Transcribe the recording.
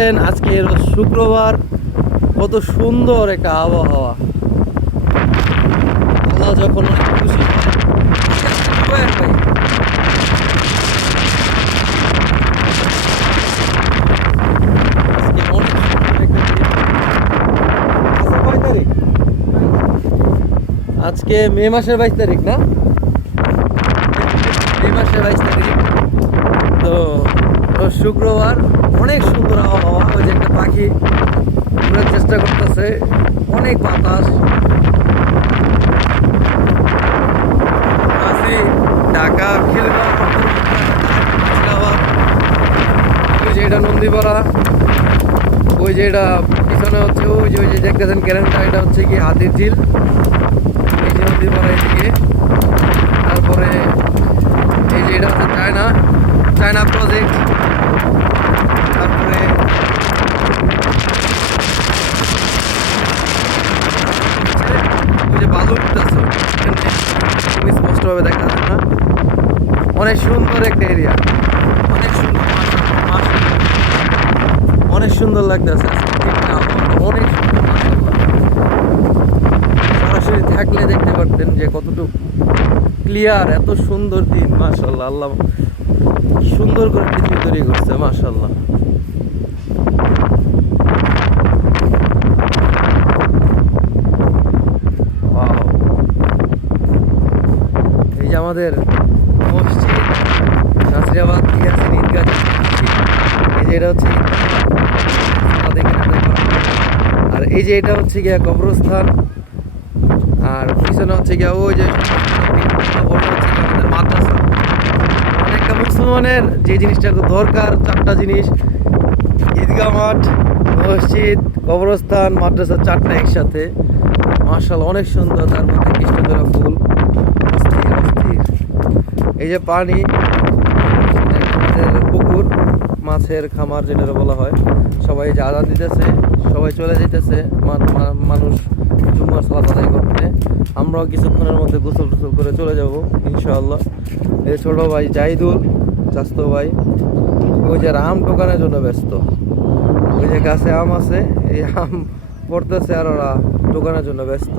দেখতেছেন আজকে শুক্রবার, কত সুন্দর একটা আবহাওয়া। আল্লাহ যখন অনেক খুশি ভাই। আজকে অনেক সুন্দর একটা দিন। আজকে কয় তারিখ? আজকে মে মাসের 22 তারিখ না? মে মাসের 22 তারিখ। তো শুক্রবার, অনেক সুন্দর আবহাওয়া। ওই যে একটা পাখি ঘোরার চেষ্টা করতেছে, অনেক বাতাস। ঢাকা খিলগাঁও, ওই যে এটা নন্দীপাড়া, ওই যে এটা পিছনে হচ্ছে ওই যে দেখতেছেন ক্যারেন্টা, এটা হচ্ছে কি হাতির ঝিল। এই যে নন্দীপাড়া এদিকে, তারপরে এই যে এটা হচ্ছে চায়না প্রজেক্ট। তারপরে ওই যে বালু উঠতেছে, খুবই স্পষ্টভাবে দেখা যায় না। অনেক সুন্দর একটা এরিয়া, অনেক সুন্দর, অনেক সুন্দর লাগতেছে। অনেক সুন্দর, সরাসরি থাকলে দেখতে পারতেন যে কতটুকু ক্লিয়ার। এত সুন্দর দিন, মাশাআল্লাহ। আল্লাহ সুন্দর করে পৃথিবী তৈরি করছে, মাশাআল্লাহ। এই যে আমাদের মসজিদ নাসিরাবাদ ইয়াসিন ঈদগাহ, এই যে এটা হচ্ছে আর এই যে এটা হচ্ছে গিয়া কবরস্থান। আর পিছনে হচ্ছে গিয়া ওই যে আমাদের মাদ্রাসা। একটা মুসলমানের যে জিনিসটা দরকার, চারটা জিনিস: ঈদগাহ মাঠ, মসজিদ, কবরস্থান, মাদ্রাসা, চারটা একসাথে। মাশাআল্লাহ অনেক সুন্দর। তার মধ্যে কৃষ্ণচূড়া ফুল, অস্থির অস্থির। এই যে পানি, পুকুর, মাছের খামার যেটা বলা হয়। সবাই যে আজান দিতেছে, সবাই চলে যেতেছে মানুষ জুম্মার সালাত আদায় করতে। আমরাও কিছুক্ষণের মধ্যে গোসল টোসল করে চলে যাব ইনশাআল্লাহ। এই ছোট ভাই জাহিদুল, চাচতো ভাই, ওই যে আম টোকানোর জন্য ব্যস্ত। ওই যে গাছে আম আছে, এই আম পড়তেছে আর ওরা টোকানোর জন্য ব্যস্ত।